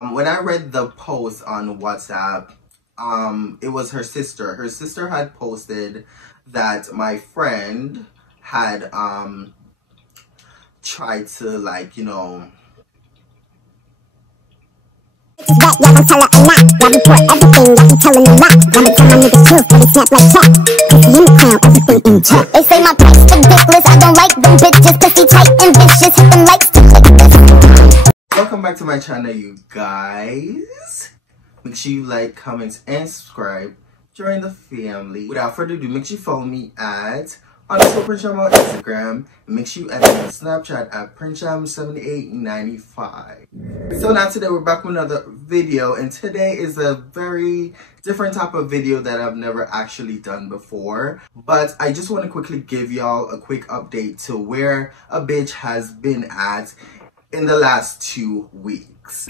When I read the post on WhatsApp, it was her sister. Her sister had posted that my friend had tried to, like, you know, Y'all gon' tell her a lot. Y'all report everything, y'all be telling a lot. Y'all be telling my niggas truth, but they snap like chat. Pussy in the crown, everything in chat. They say my price ridiculous, I don't like them bitches. Pussy tight and vicious, hit them likes to lick this. Welcome back to my channel, you guys. Make sure you like, comment, and subscribe. Join the family. Without further ado, make sure you follow me at _Princham on Instagram. And make sure you add me on Snapchat at Princham7895. So now today we're back with another video, and today is a very different type of video that I've never actually done before. But I just want to quickly give y'all a quick update to where a bitch has been at in the last 2 weeks.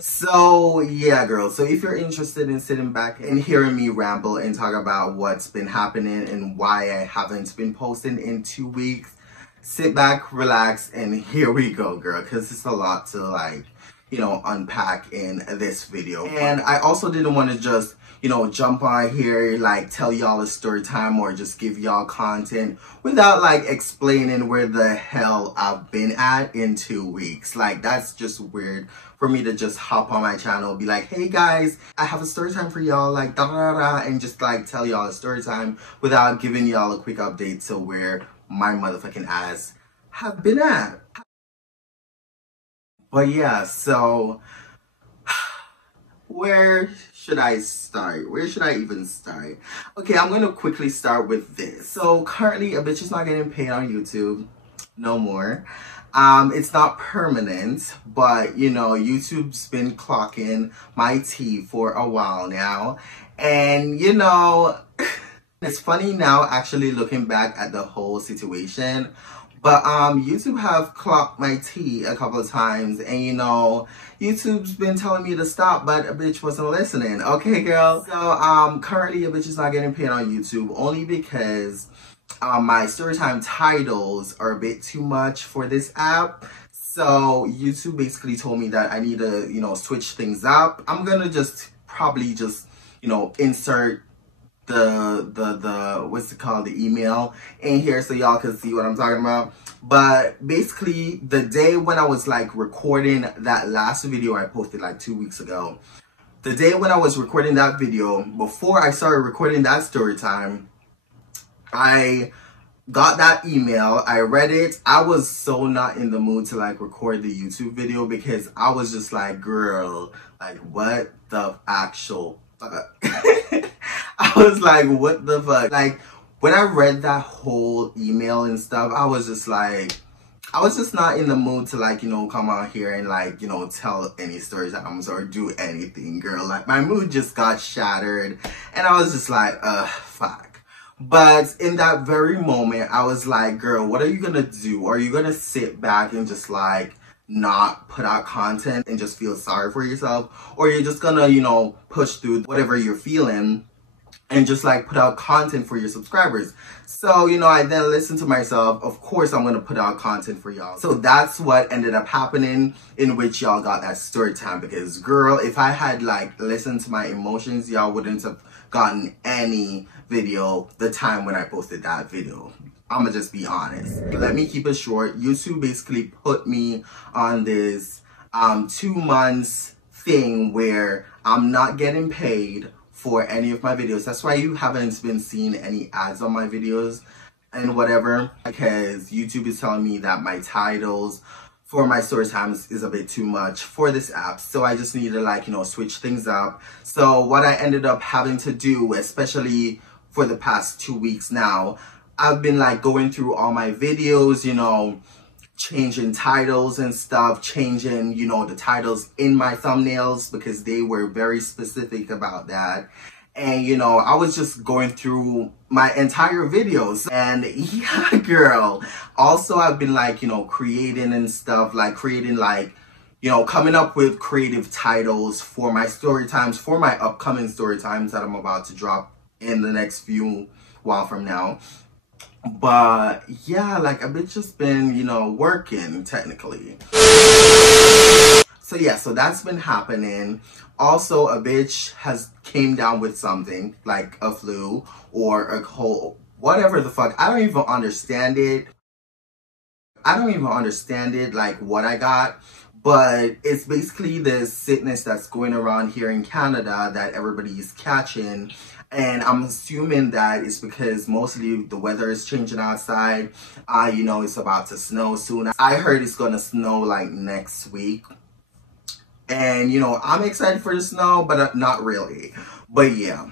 So yeah, girls, so if you're interested in sitting back and hearing me ramble and talk about what's been happening and why I haven't been posting in 2 weeks, sit back, relax, and here we go, girl, because it's a lot to, like, you know, unpack in this video. And I also didn't want to just, you know, jump on here, like, tell y'all a story time or just give y'all content without, like, explaining where the hell I've been at in 2 weeks. Like, that's just weird for me to just hop on my channel, be like, hey guys, I have a story time for y'all, like, da da da, and just, like, tell y'all a story time without giving y'all a quick update to where my motherfucking ass have been at. But yeah, so where should I start? Where should I even start? Okay, I'm gonna quickly start with this. So currently a bitch is not getting paid on YouTube no more. It's not permanent, but you know, YouTube's been clocking my tea for a while now. And you know, it's funny now actually looking back at the whole situation. But YouTube have clocked my tea a couple of times, and you know, YouTube's been telling me to stop, but a bitch wasn't listening. Okay, girl. So currently a bitch is not getting paid on YouTube only because my Storytime titles are a bit too much for this app. So YouTube basically told me that I need to, you know, switch things up. I'm gonna just probably just, you know, insert the what's it called, the email in here so y'all can see what I'm talking about. But basically the day when I was like recording that last video I posted like 2 weeks ago, the day when I was recording that video, before I started recording that story time, I got that email, I read it. I was so not in the mood to like record the YouTube video because I was just like, girl, like what the actual fuck? I was like, what the fuck? Like, when I read that whole email and stuff, I was just like, I was just not in the mood to, like, you know, come out here and, like, you know, tell any story times or do anything, girl. Like, my mood just got shattered, and I was just like, fuck. But in that very moment, I was like, girl, what are you gonna do? Are you gonna sit back and just, like, not put out content and just feel sorry for yourself? Or you're just gonna, you know, push through whatever you're feeling and just like put out content for your subscribers? So, you know, I then listened to myself. Of course I'm gonna put out content for y'all. So that's what ended up happening, in which y'all got that story time. Because girl, if I had like listened to my emotions, y'all wouldn't have gotten any video the time when I posted that video. I'ma just be honest. Let me keep it short. YouTube basically put me on this 2 months thing where I'm not getting paid for any of my videos. That's why you haven't been seeing any ads on my videos and whatever, because YouTube is telling me that my titles for my story times is a bit too much for this app. So I just need to, like, you know, switch things up. So what I ended up having to do, especially for the past 2 weeks now, I've been like going through all my videos, you know, changing titles and stuff, changing, you know, the titles in my thumbnails because they were very specific about that. And, you know, I was just going through my entire videos. And yeah, girl. Also, I've been like, you know, creating and stuff, like creating like, you know, coming up with creative titles for my story times, for my upcoming story times that I'm about to drop in the next few while from now. But yeah, like a bitch just been, you know, working technically. So yeah, so that's been happening. Also, a bitch has came down with something like a flu or a cold, whatever the fuck. I don't even understand it. Like what I got, but it's basically this sickness that's going around here in Canada that everybody's catching. And I'm assuming that it's because mostly the weather is changing outside. You know, it's about to snow soon. I heard it's gonna snow like next week. And, you know, I'm excited for the snow, but not really. But yeah,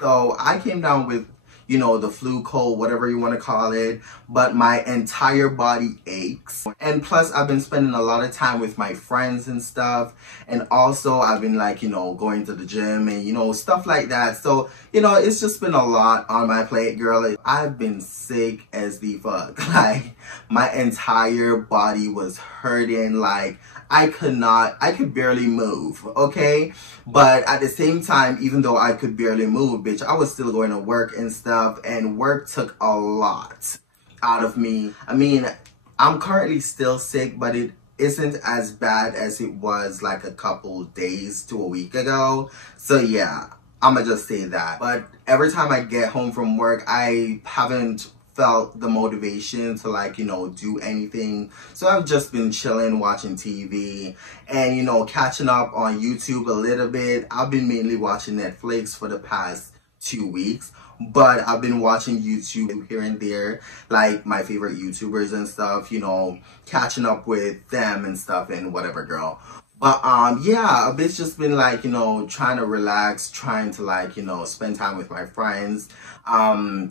so I came down with, you know, the flu, cold, whatever you want to call it, but my entire body aches. And plus, I've been spending a lot of time with my friends and stuff. And also, I've been like, you know, going to the gym and, you know, stuff like that. So, you know, it's just been a lot on my plate, girl. I've been sick as the fuck. Like, my entire body was hurting. Like, I could barely move, okay? But at the same time, even though I could barely move, bitch, I was still going to work and stuff, and work took a lot out of me. I mean, I'm currently still sick, but it isn't as bad as it was like a couple days to a week ago. So yeah, I'ma just say that. But every time I get home from work, I haven't felt the motivation to, like, you know, do anything. So I've just been chilling, watching TV, and, you know, catching up on YouTube a little bit. I've been mainly watching Netflix for the past 2 weeks, but I've been watching YouTube here and there, like my favorite YouTubers and stuff, you know, catching up with them and stuff and whatever, girl. But yeah, a bit's just been like, you know, trying to relax, trying to, like, you know, spend time with my friends,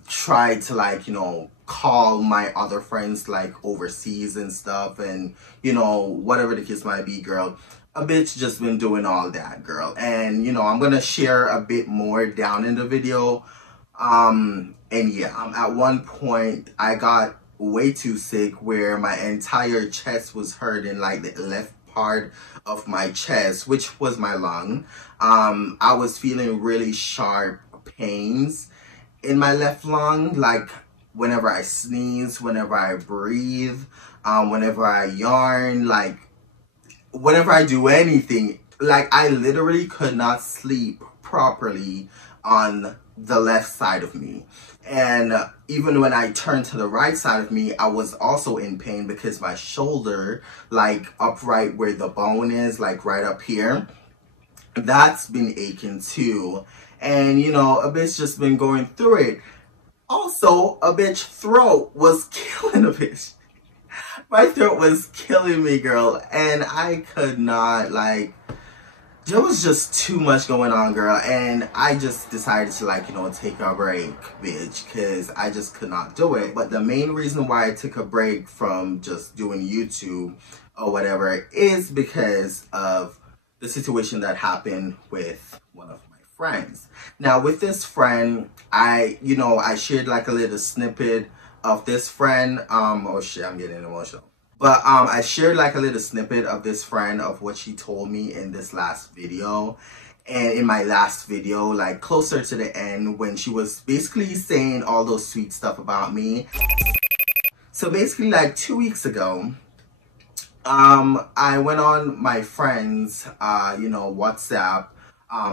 try to, like, you know, call my other friends like overseas and stuff, and, you know, whatever the case might be, girl. A bitch just been doing all that, girl. And, you know, I'm gonna share a bit more down in the video. And yeah, at one point I got way too sick where my entire chest was hurting, like the left part of my chest, which was my lung. I was feeling really sharp pains in my left lung, like whenever I sneeze, whenever I breathe, whenever I yarn, like whenever I do anything. Like, I literally could not sleep properly on the left side of me. And even when I turned to the right side of me, I was also in pain because my shoulder, like upright where the bone is, like right up here, that's been aching too. And, you know, a bitch just been going through it. Also, a bitch throat was killing a bitch. My throat was killing me, girl. And I could not, like, there was just too much going on, girl. And I just decided to, like, you know, take a break, bitch, because I just could not do it. But the main reason why I took a break from just doing YouTube or whatever is because of the situation that happened with one of my friends. Now, with this friend, I shared like a little snippet of this friend. Oh shit, I'm getting emotional. But I shared like a little snippet of this friend, of what she told me in this last video. And in my last video, like closer to the end, when she was basically saying all those sweet stuff about me. So basically, like 2 weeks ago, I went on my friend's, WhatsApp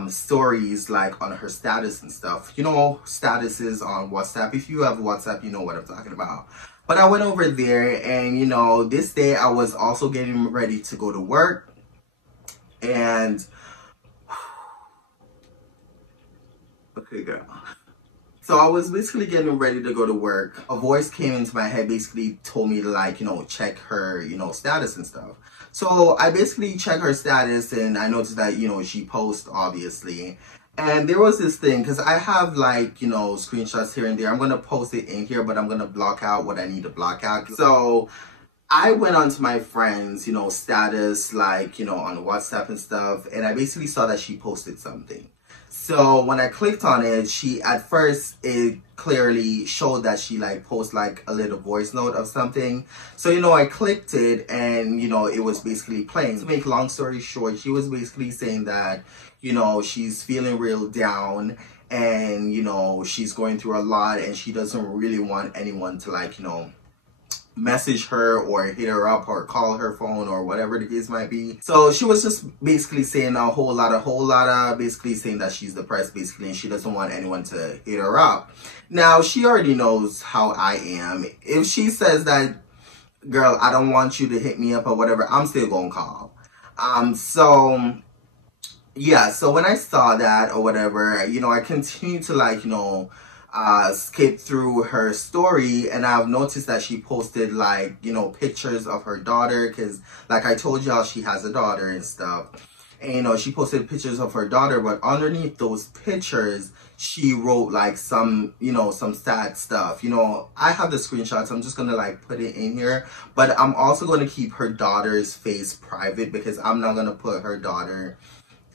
stories, like on her status and stuff. You know, statuses on WhatsApp. If you have WhatsApp, you know what I'm talking about. But I went over there, and, you know, this day I was also getting ready to go to work. And, okay, girl. So I was basically getting ready to go to work. A voice came into my head, basically told me to, like, you know, check her, you know, status and stuff. So I basically checked her status, and I noticed that, you know, she posts, obviously. And there was this thing, because I have, like, you know, screenshots here and there. I'm going to post it in here, but I'm going to block out what I need to block out. So I went onto my friend's, you know, status, like, you know, on WhatsApp and stuff. And I basically saw that she posted something. So when I clicked on it, at first it clearly showed that she like posts like a little voice note of something. So, you know, I clicked it, and, you know, it was basically playing. To make long story short, she was basically saying that, you know, she's feeling real down, and, you know, she's going through a lot, and she doesn't really want anyone to, like, you know, message her or hit her up or call her phone or whatever the case might be. So she was just basically saying a whole lot of basically saying that she's depressed basically, and she doesn't want anyone to hit her up. Now she already knows how I am. If she says that, girl, I don't want you to hit me up or whatever, I'm still gonna call. So yeah, so when I saw that or whatever, you know, I continued to like, you know, skip through her story, and I've noticed that she posted like, you know, pictures of her daughter, because like I told y'all, she has a daughter and stuff. And you know, she posted pictures of her daughter, but underneath those pictures she wrote like some, you know, some sad stuff. You know, I have the screenshots, I'm just gonna like put it in here, but I'm also going to keep her daughter's face private because I'm not gonna put her daughter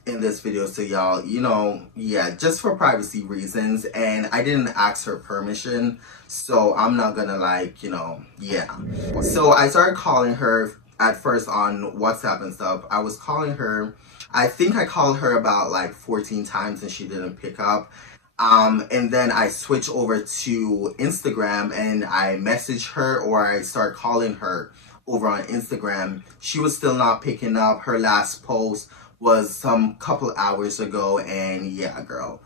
in this video, so y'all, you know, yeah, just for privacy reasons. And I didn't ask her permission, so I'm not gonna like, you know, yeah. So I started calling her at first on WhatsApp and stuff. I was calling her, I think I called her about like 14 times and she didn't pick up. And then I switched over to Instagram and I messaged her, or I started calling her over on Instagram. She was still not picking up. Her last post was some couple hours ago, and yeah, girl.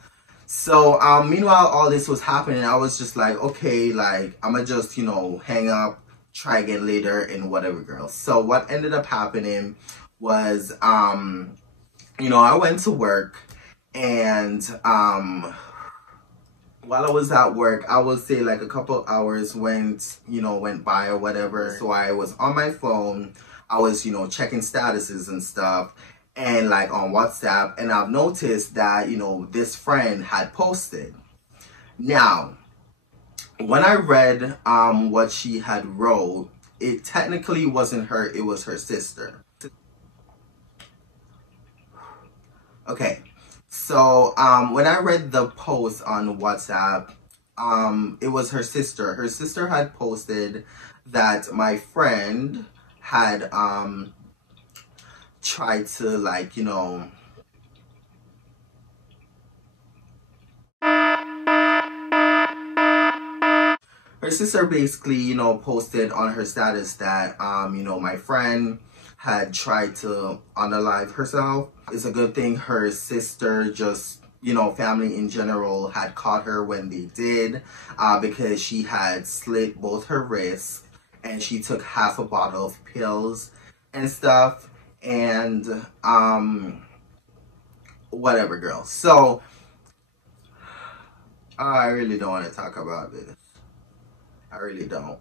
So meanwhile all this was happening, I was just like, okay, like I'ma just, you know, hang up, try again later and whatever, girl. So what ended up happening was you know, I went to work, and while I was at work, I would say like a couple hours went by or whatever. So I was on my phone, I was, you know, checking statuses and stuff, and like on WhatsApp, and I've noticed that, you know, this friend had posted. Now, when I read what she had wrote, it technically wasn't her, it was her sister. Okay, so when I read the post on WhatsApp, it was her sister. Her sister had posted that my friend had tried to, like, you know, her sister basically, you know, posted on her status that, you know, my friend had tried to unalive herself. It's a good thing her sister, just, you know, family in general, had caught her when they did, because she had slit both her wrists, and she took half a bottle of pills and stuff, and whatever, girl. So I really don't want to talk about this. I really don't.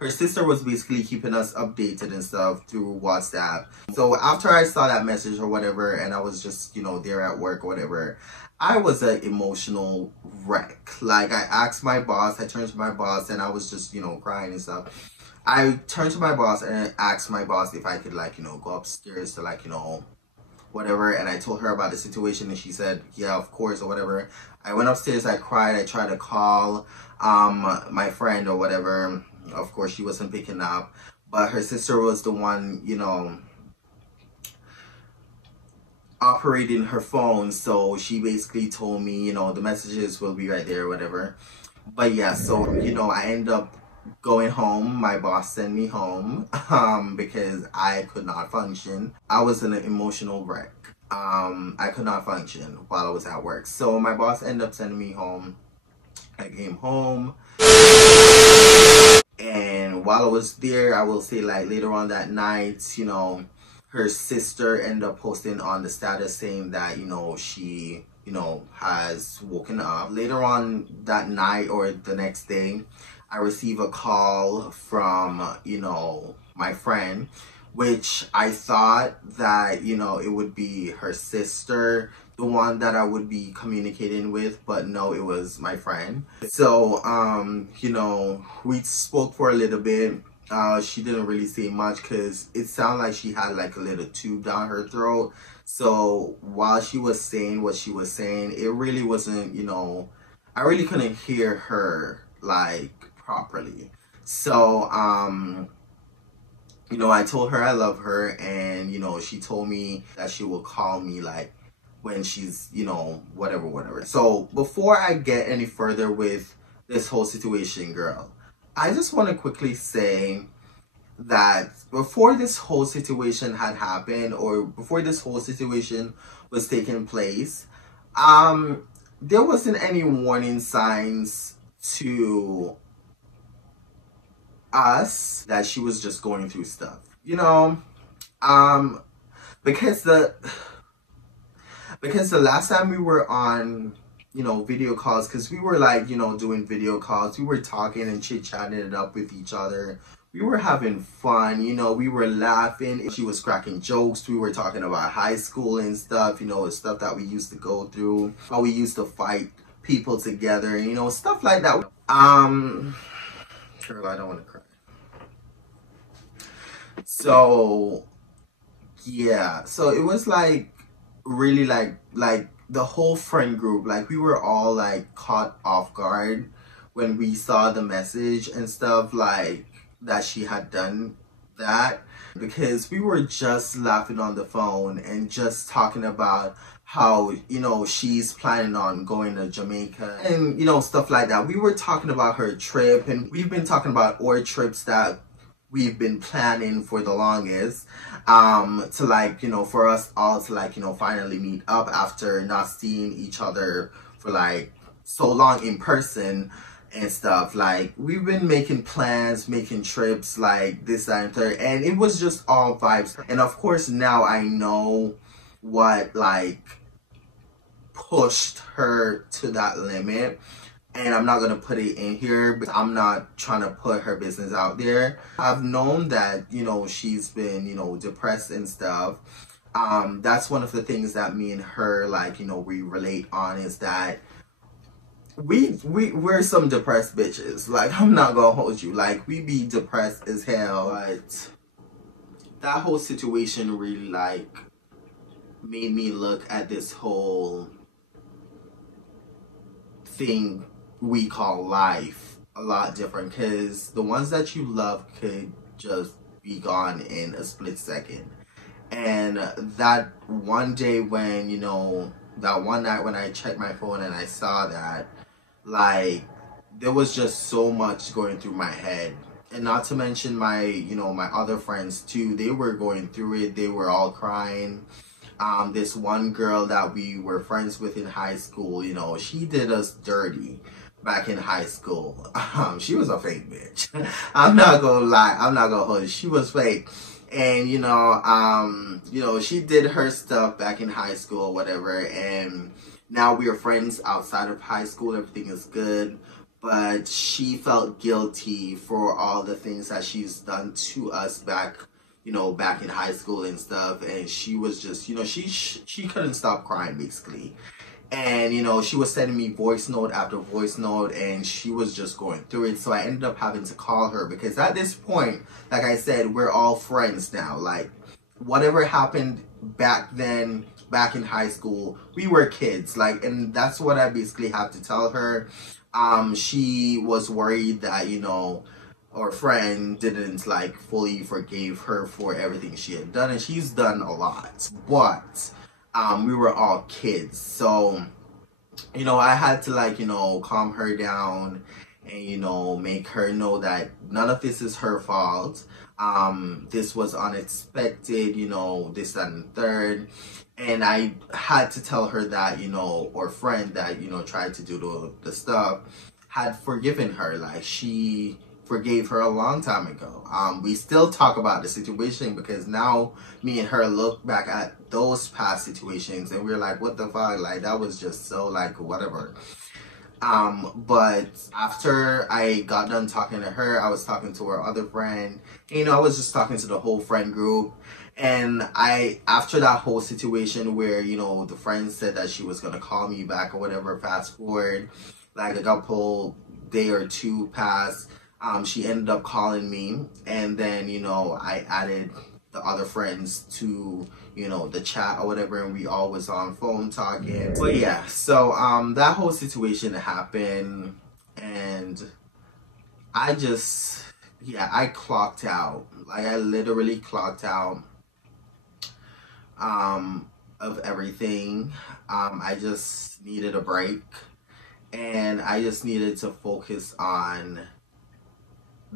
Her sister was basically keeping us updated and stuff through WhatsApp. So after I saw that message or whatever, and I was just, you know, there at work or whatever, I was an emotional wreck. Like, I asked my boss, I turned to my boss, and I was just, you know, crying and stuff. I turned to my boss and asked my boss if I could, like, you know, go upstairs to, like, you know, whatever. And I told her about the situation, and she said, yeah, of course, or whatever. I went upstairs, I cried, I tried to call my friend or whatever. Of course, she wasn't picking up, but her sister was the one, you know, operating her phone. So she basically told me, you know, the messages will be right there or whatever. But yeah, so, you know, I ended up going home. My boss sent me home because I could not function. I was in an emotional wreck. I could not function while I was at work. So my boss ended up sending me home. I came home. And while I was there, I will say, like, later on that night, you know, her sister ended up posting on the status saying that, you know, she, you know, has woken up. Later on that night or the next day, I received a call from, you know, my friend, which I thought that, you know, it would be her sister, the one that I would be communicating with, but no, it was my friend. So, you know, we spoke for a little bit. She didn't really say much because it sounded like she had like a little tube down her throat. So while she was saying what she was saying, it really wasn't, you know, I really couldn't hear her like properly. So, you know, I told her I love her, and, you know, she told me that she will call me like when she's, you know, whatever. So before I get any further with this whole situation, girl, I just want to quickly say that before this whole situation had happened, or before this whole situation was taking place, there wasn't any warning signs to us that she was just going through stuff, you know. Because the last time we were on, you know, video calls, because we were like, you know, doing video calls, we were talking and chit-chatting it up with each other. We were having fun, you know, we were laughing. She was cracking jokes. We were talking about high school and stuff, you know, stuff that we used to go through, how we used to fight people together, you know, stuff like that. Girl, I don't want to cry. So, yeah, so it was like, really like the whole friend group, like we were all like caught off guard when we saw the message and stuff, like that she had done that, because we were just laughing on the phone and just talking about how, you know, she's planning on going to Jamaica and, you know, stuff like that. We were talking about her trip, and we've been talking about our trips that we've been planning for the longest, to like, you know, for us all to like, you know, finally meet up after not seeing each other for like so long in person and stuff. Like, we've been making plans, making trips, like this, that, and third, and it was just all vibes. And of course now I know what like pushed her to that limit, and I'm not gonna put it in here, but I'm not trying to put her business out there. I've known that, you know, she's been, you know, depressed and stuff. That's one of the things that me and her, like, you know, we relate on, is that we're some depressed bitches. Like, I'm not gonna hold you. Like, we be depressed as hell. But that whole situation really like made me look at this whole thing we call life a lot different, because the ones that you love could just be gone in a split second. And that one day when, you know, that one night when I checked my phone and I saw that, like, there was just so much going through my head. And not to mention my, you know, my other friends too, they were going through it. They were all crying. This one girl that we were friends with in high school, you know, she did us dirty back in high school. She was a fake bitch. I'm not gonna lie. I'm not gonna hold it. She was fake. And, you know, she did her stuff back in high school or whatever. And now we are friends outside of high school. Everything is good. But she felt guilty for all the things that she's done to us back, you know, back in high school and stuff. And she was just, you know, she couldn't stop crying basically. And, you know, she was sending me voice note after voice note, and she was just going through it. So I ended up having to call her, because at this point, like I said, we're all friends now. Like, whatever happened back then, back in high school, we were kids. Like, and that's what I basically have to tell her. She was worried that, you know, our friend didn't like fully forgave her for everything she had done, and she's done a lot, but we were all kids. So, you know, I had to like, you know, calm her down and, you know, make her know that none of this is her fault. This was unexpected, you know, this, that, and third. And I had to tell her that, you know, our friend that, you know, tried to do the stuff had forgiven her. Like, she forgave her a long time ago. We still talk about the situation, because now me and her look back at those past situations and we're like, what the fuck? Like, that was just so like whatever. But after I got done talking to her, I was talking to her other friend. And, you know, I was just talking to the whole friend group. And after that whole situation where, you know, the friend said that she was gonna call me back or whatever, fast forward like a couple day or two passed, she ended up calling me, and then, you know, I added the other friends to, you know, the chat or whatever, and we all was on phone talking. But yeah, so that whole situation happened, and I just, yeah, I clocked out. Like, I literally clocked out of everything. I just needed a break, and I just needed to focus on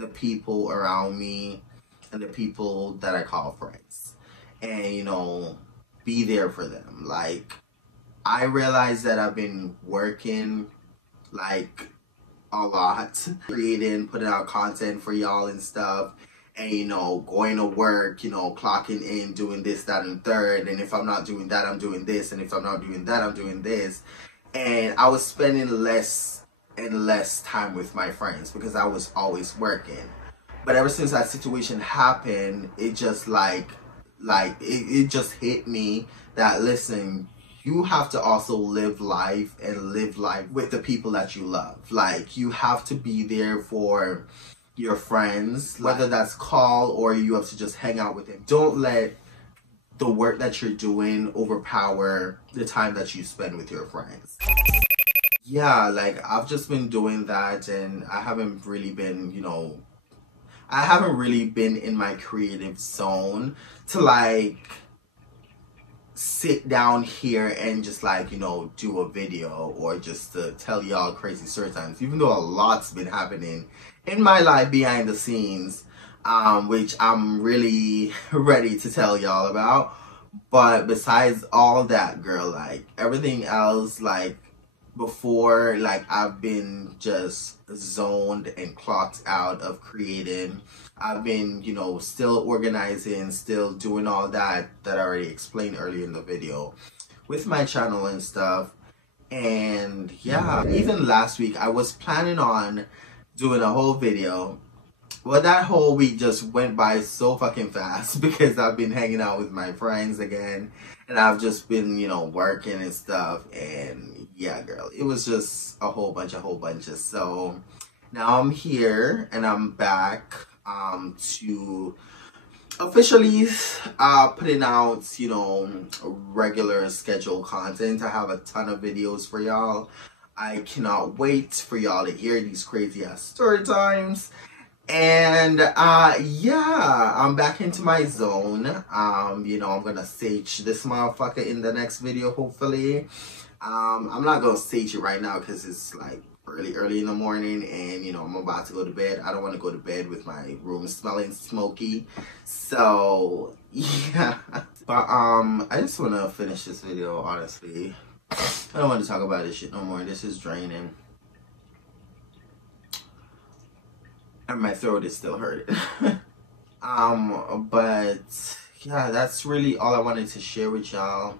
the people around me and the people that I call friends, and you know, be there for them. Like, I realize that I've been working like a lot, creating, putting out content for y'all and stuff, and you know, going to work, you know, clocking in, doing this, that, and third, and if I'm not doing that, I'm doing this, and if I'm not doing that, I'm doing this. And I was spending less and less time with my friends because I was always working. But ever since that situation happened, it just it just hit me that, listen, you have to also live life and live life with the people that you love. Like, you have to be there for your friends, whether that's call or you have to just hang out with them. Don't let the work that you're doing overpower the time that you spend with your friends. Yeah, like, I've just been doing that, and I haven't really been, you know, I haven't really been in my creative zone to like sit down here and just like, you know, do a video or just to tell y'all crazy story times, even though a lot's been happening in my life behind the scenes, which I'm really ready to tell y'all about. But besides all that, girl, like, everything else, like, before, like, I've been just zoned and clocked out of creating. I've been, you know, still organizing, still doing all that I already explained earlier in the video with my channel and stuff. And yeah, even last week I was planning on doing a whole video. Well, that whole week just went by so fucking fast because I've been hanging out with my friends again, and I've just been, you know, working and stuff. And yeah, girl, it was just a whole bunch. So now I'm here and I'm back to officially putting out, you know, regular scheduled content. I have a ton of videos for y'all. I cannot wait for y'all to hear these crazy ass story times. And yeah, I'm back into my zone. You know, I'm gonna sage this motherfucker in the next video, hopefully. I'm not gonna sage it right now because it's like early in the morning, and you know, I'm about to go to bed. I don't want to go to bed with my room smelling smoky. So yeah, but I just want to finish this video, honestly. I don't want to talk about this shit no more. This is draining. And my throat is still hurting. But yeah, that's really all I wanted to share with y'all.